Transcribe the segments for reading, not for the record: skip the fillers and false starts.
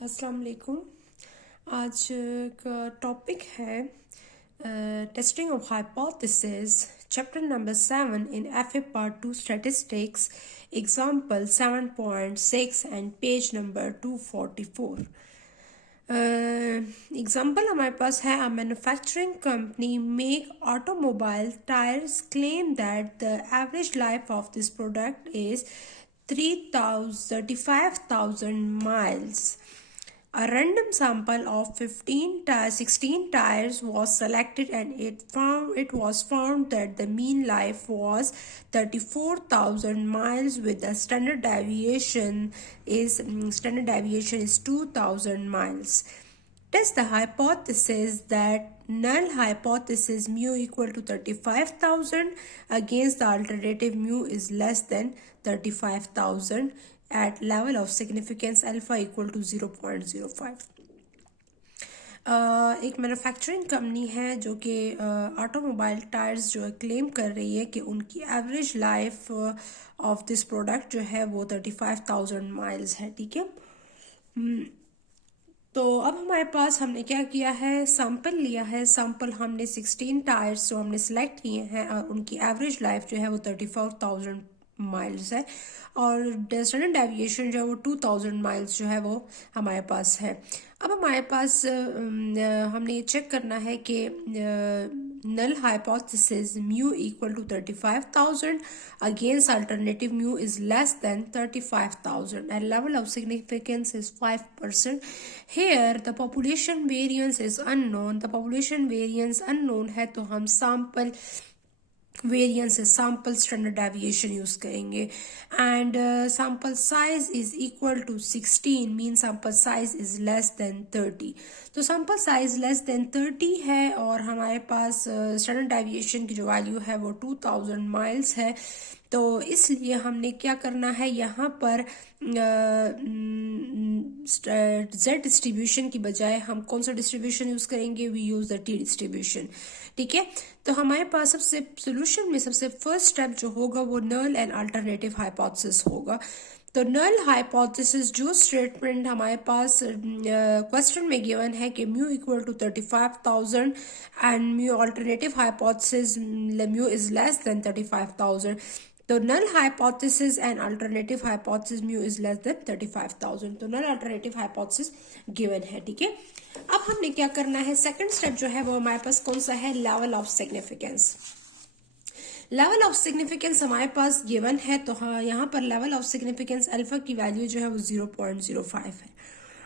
अस्सलाम वालेकुम। आज का टॉपिक है testing of hypothesis, chapter number 7 in F A part 2 statistics, example 7.6 and page number 244। Example हमारे पास है, a manufacturing company make automobile tyres claim that the average life of this product is 35,000 miles. A random sample of 16 tires was selected and it was found that the mean life was 34,000 miles with the standard deviation is 2,000 miles. Test the hypothesis that null hypothesis mu equal to 35,000 against the alternative mu is less than 35,000 at level of significance alpha equal to 0.05. एक manufacturing company है जो कि automobile tyres जो है claim कर रही है कि उनकी average life of this product जो है वो 35,000 माइल्स है। ठीक है, तो अब हमारे पास हमने क्या किया है, सैंपल लिया है। सैंपल हमने 16 टायर्स जो हमने सेलेक्ट किए हैं और उनकी एवरेज लाइफ जो है वो 34,000 माइल्स है और स्टैंडर्ड डेविएशन जो है वो 2,000 माइल्स जो है वो हमारे पास है। अब हमारे पास हमने ये चेक करना है कि null hypothesis mu equal to 35,000 against alternative mu is less than 35,000 and level of significance is 5%. Here the population variance is unknown. The population variance unknown है तो हम sample वेरियंस है, सैम्पल स्टैंडर्ड डेविएशन यूज करेंगे and sample size is equal to 16 mean sample size is less than 30। तो sample size less than 30 है और हमारे पास standard deviation की जो वैल्यू है वो 2,000 माइल्स है। तो इसलिए हमने क्या करना है, यहाँ पर जेड डिस्ट्रीब्यूशन की बजाय हम कौन सा डिस्ट्रीब्यूशन यूज करेंगे, we use the T distribution. ठीक है, तो हमारे पास सबसे सोल्यूशन में सबसे फर्स्ट स्टेप जो होगा वो नल एंड अल्टरनेटिव हाइपोथेसिस होगा। तो नल हाइपोथेसिस जो स्टेटमेंट हमारे पास क्वेश्चन में गिवन है कि mu equal to 35,000 and mu alternative hypothesis mu is less than 35,000, तो null hypothesis and alternative hypothesis mu is less than 35,000, तो null alternative hypothesis given है। ठीक है, अब हमने क्या करना है, सेकंड स्टेप जो है वो हमारे पास कौन सा है, level of significance. Level of significance हमारे पास गिवन है, तो हाँ यहाँ पर लेवल ऑफ सिग्निफिकेंस अल्फा की वैल्यू जो है वो 0.05 है।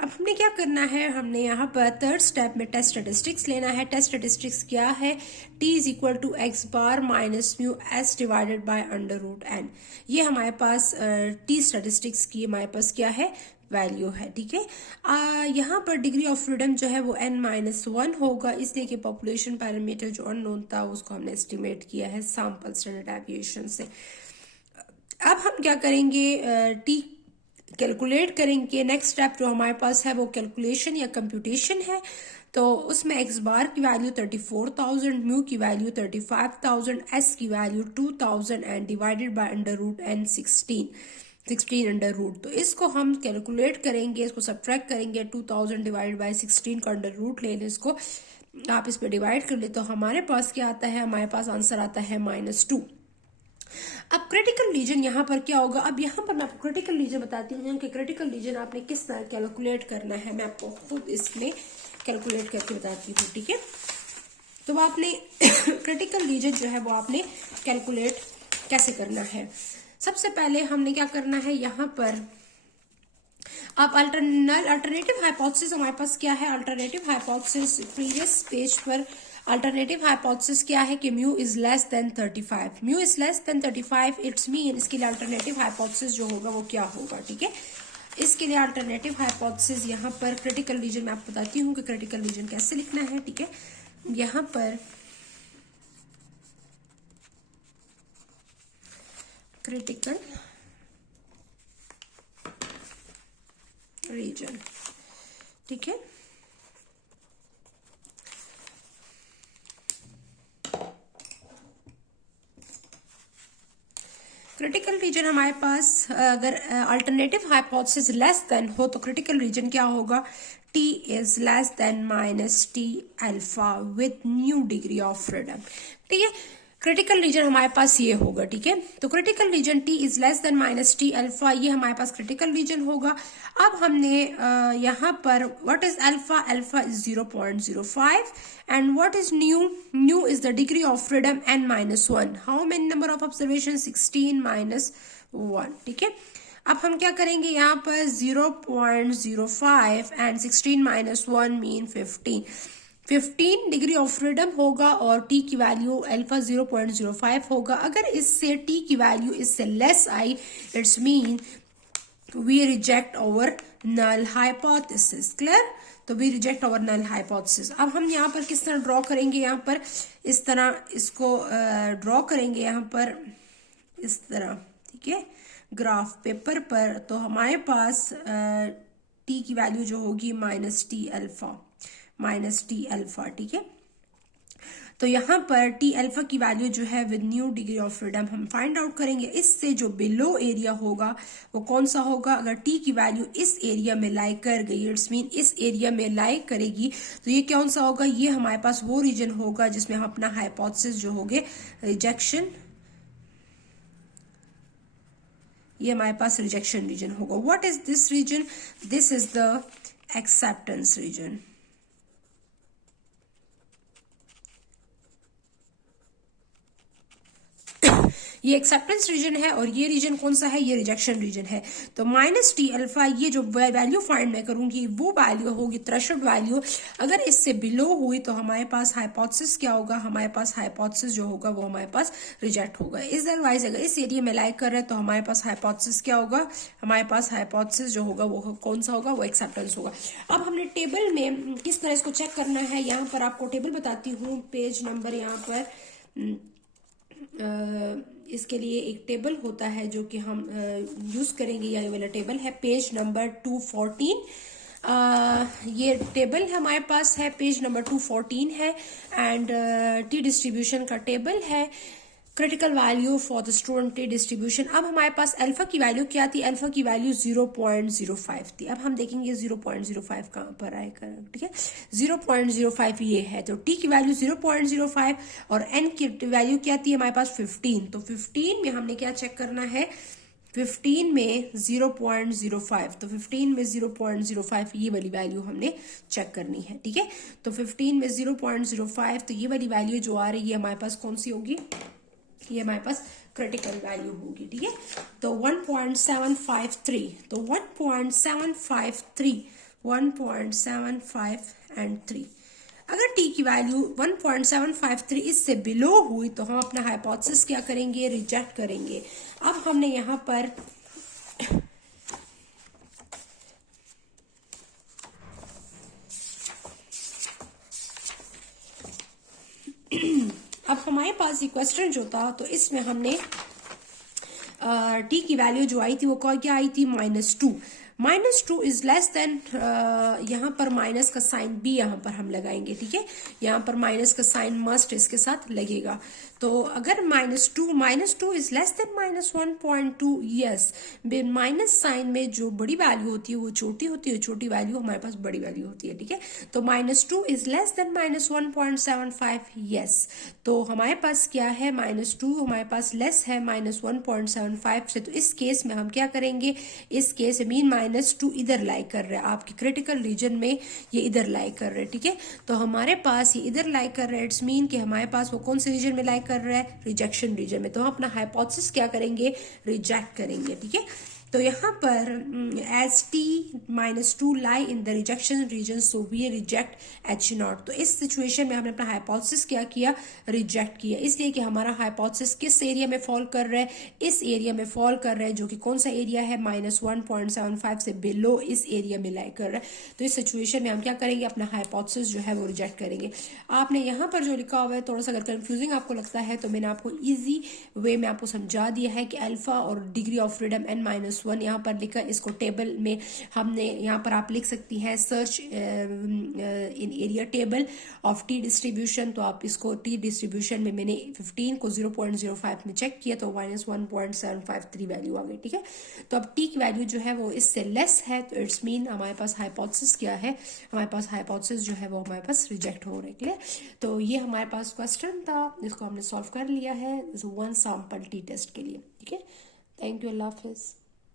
अब हमने क्या करना है, हमने यहाँ पर थर्ड स्टेप में टेस्ट स्टैटिस्टिक्स लेना है। टेस्ट स्टैटिस्टिक्स क्या है, t is equal to X bar minus mu S divided by under root N. ये हमारे पास टी स्टैटिस्टिक्स की हमारे पास क्या है, वैल्यू है। ठीक है, यहाँ पर डिग्री ऑफ फ्रीडम जो है वो n-1 होगा, इसलिए कि पॉपुलेशन पैरामीटर जो अननोन था उसको हमने एस्टिमेट किया है सैंपल स्टैंडर्ड डेविएशन से। अब हम क्या करेंगे, टी कैलकुलेट करेंगे। नेक्स्ट स्टेप जो हमारे पास है वो कैलकुलेशन या कंप्यूटेशन है। तो उसमें एक्स बार की वैल्यू 34,000, म्यू की वैल्यू 35,000, एस की value 2,000 and divided by under root N 16 under root. तो इसको हम कैलकुलेट करेंगे, इसको सब्ट्रैक्ट करेंगे, 2,000 डिवाइडेड बाय 16 का अंडर रूट ले लें, इसको आप इस पर डिवाइड कर ले तो हमारे पास क्या आता है, हमारे पास आंसर आता है -2। अब क्रिटिकल रीजन यहाँ पर क्या होगा, अब यहाँ पर मैं आपको क्रिटिकल रीजन बताती हूँ कि क्रिटिकल रीजन आपने किस तरह कैलकुलेट करना है, मैं आपको खुद इसमें कैलकुलेट करके बताती हूँ। ठीक है, तो आपने क्रिटिकल रीजन जो है वो आपने कैलकुलेट कैसे करना है। सबसे पहले हमने क्या करना है, यहाँ पर अब अल्टरनेटिव हाइपोथेसिस हमारे पास क्या है, अल्टरनेटिव हाइपोथेसिस प्रीवियस पेज पर अल्टरनेटिव हाइपोथेसिस क्या है कि mu is less then 35, mu is less then 35 it's mean इसके लिए अल्टरनेटिव हाइपोथेसिस जो होगा वो क्या होगा। ठीक है, इसके लिए अल्टरनेटिव हाइपोथेसिस यहाँ पर क्रिटिकल रीजन मैं आपको बताती हूँ कि क्रिटिकल रीजन कैसे लिखना है। ठीक है, यहाँ पर क्रिटिकल रीजन, ठीक है, क्रिटिकल रीजन हमारे पास अगर अल्टरनेटिव हाइपोथेसिस लेस देन हो तो क्रिटिकल रीजन क्या होगा, T is less then minus T alpha with new degree of freedom. ठीक है, क्रिटिकल रीजन हमारे पास ये होगा। ठीक है, तो critical reason T is less then minus T alpha, ये हमारे पास क्रिटिकल रीजन होगा। अब हमने यहाँ पर what is alpha, alpha is 0.05 and what is new, new is the degree of freedom n minus 1। How many number of observation, 16 minus 1। ठीक है, अब हम क्या करेंगे, यहाँ पर 0.05 and 16 minus 1 mean 15। 15 degree of freedom होगा और टी की वैल्यू अल्फा 0.05 होगा। अगर इससे टी की वैल्यू इससे लेस आई, it's mean we reject our null hypothesis. Clear, तो we reject our null hypothesis. अब हम यहाँ पर किस तरह ड्रॉ करेंगे, यहाँ पर इस तरह इसको ड्रॉ करेंगे, यहाँ पर इस तरह। ठीक है, ग्राफ पेपर पर, तो हमारे पास टी की वैल्यू जो होगी minus T alpha, minus T alpha. ठीक है, तो यहाँ पर टी अल्फा की वैल्यू जो है with new degree of freedom हम फाइंड आउट करेंगे। इससे जो बिलो एरिया होगा वो कौन सा होगा, अगर टी की वैल्यू इस एरिया में लाई कर गई, इट्स मीन इस एरिया में लाई करेगी, तो ये कौन सा होगा, ये हमारे पास वो रीजन होगा जिसमें हम अपना हाइपोथेसिस जो होगे रिजेक्शन, ये हमारे पास रिजेक्शन रीजन होगा। What is this region, this is the acceptance region. ये एक्सेप्टेंस रीजन है और ये रीजन कौन सा है, ये रिजेक्शन रीजन है। तो माइनस टी अल्फा, ये जो वैल्यू फाइंड मैं करूंगी वो वैल्यू होगी थ्रेशोल्ड वैल्यू। अगर इससे बिलो हुई तो हमारे पास हाइपोथेसिस क्या होगा, हमारे पास हाइपोथेसिस जो होगा वो हमारे पास रिजेक्ट होगा। इस अदरवाइज अगर इस एरिया में लाइक कर रहे हैं तो हमारे पास हाइपोथेसिस क्या होगा, हमारे पास हाइपोथेसिस जो होगा वो कौन सा होगा, वो एक्सेप्टेंस होगा। अब हमने टेबल में किस तरह इसको चेक करना है, यहाँ पर आपको टेबल बताती हूँ, पेज नंबर यहाँ पर इसके लिए एक टेबल होता है जो कि हम यूज करेंगे, ये वाला टेबल है पेज नंबर 214। ये टेबल हमारे पास है, पेज नंबर 214 है एंड टी डिस्ट्रीब्यूशन का टेबल है, critical value for the student T distribution. अब हमारे पास अल्फा की वैल्यू क्या थी, अल्फा की वैल्यू 0.05 थी। अब हम देखेंगे 0.05 कहाँ पर आएगा। ठीक है, 0.05 ये है, तो टी की वैल्यू 0.05 और एन की वैल्यू क्या थी हमारे पास 15। तो 15 में हमने क्या चेक करना है, 15 में 0.05, तो 15 में 0.05 ये वाली वैल्यू हमने चेक करनी है। ठीक है, तो 15 में 0.05, तो ये वाली वैल्यू जो आ रही है हमारे पास कौन सी होगी, ये हमारे पास क्रिटिकल वैल्यू होगी। ठीक है, तो 1.753, तो 1.753, 1.75 एंड 3। अगर टी की वैल्यू 1.753 इससे बिलो हुई तो हम अपना हाइपोथेसिस क्या करेंगे, रिजेक्ट करेंगे। अब हमने यहाँ पर अब हमारे पास ये क्वेश्चन जो था, तो इसमें हमने टी की वैल्यू जो आई थी वो क्या आई थी, -2। -2 इज लेस देन, यहाँ पर माइनस का साइन भी यहाँ पर हम लगाएंगे। ठीक है, यहाँ पर माइनस का साइन मस्ट इसके साथ लगेगा। तो अगर -2 is less than -1.2, yes, minus sign में जो बड़ी वैल्यू होती है वो छोटी होती है, छोटी वैल्यू हमारे पास बड़ी वैल्यू होती है। ठीक है, तो -2 इज लेस देन -1.75, यस। तो हमारे पास क्या है, -2 हमारे पास लेस है -1.75 से। तो इस केस में हम क्या करेंगे, इस केस मीन -2 इधर लाई कर रहे हैं, आपकी क्रिटिकल रीजन में ये इधर लाई कर रहे हैं। ठीक है, तो हमारे पास ये इधर लाई कर रहे हैं, इट्स मीन कि हमारे पास वो कौन से रीजन में लाई कर रहा है, रिजेक्शन रीजन में। तो हम अपना हाइपोथेसिस क्या करेंगे, रिजेक्ट करेंगे। ठीक है, तो यहाँ पर as T -2 lie in the rejection region, so we reject H0। तो इस सिचुएशन में हमने अपना हाइपोथेसिस क्या किया, रिजेक्ट किया, इसलिए कि हमारा हाइपोथेसिस किस एरिया में फॉल कर रहा है, इस एरिया में फॉल कर रहा है, जो कि कौन सा एरिया है, -1.75 से बिलो इस एरिया में लाई कर रहा है। तो इस सिचुएशन में हम क्या करेंगे, अपना हाइपोथेसिस जो है वो रिजेक्ट करेंगे। आपने यहाँ पर जो लिखा हुआ है थोड़ा सा अगर कंफ्यूजिंग आपको लगता है तो मैंने आपको ईजी वे में आपको समझा दिया है कि अल्फा और डिग्री ऑफ फ्रीडम n-1 -1 यहाँ पर लिखा, इसको टेबल में हमने यहाँ पर आप लिख सकती हैं search in area table of T distribution. तो आप इसको टी डिस्ट्रीब्यूशन में मैंने 15 को 0.05 में चेक किया तो -1.753 वैल्यू आ गई। ठीक है, तो अब टी की वैल्यू जो है वो इससे लेस है, तो इट्स मीन हमारे पास हाइपोथेसिस क्या है, हमारे पास हाइपोथेसिस जो है वो हमारे पास रिजेक्ट हो रही है। तो ये हमारे पास क्वेश्चन था, इसको हमने सॉल्व कर लिया है 1 सैंपल टी टेस्ट के लिए। ठीक है, थैंक यू, अल्लाह हाफिज़।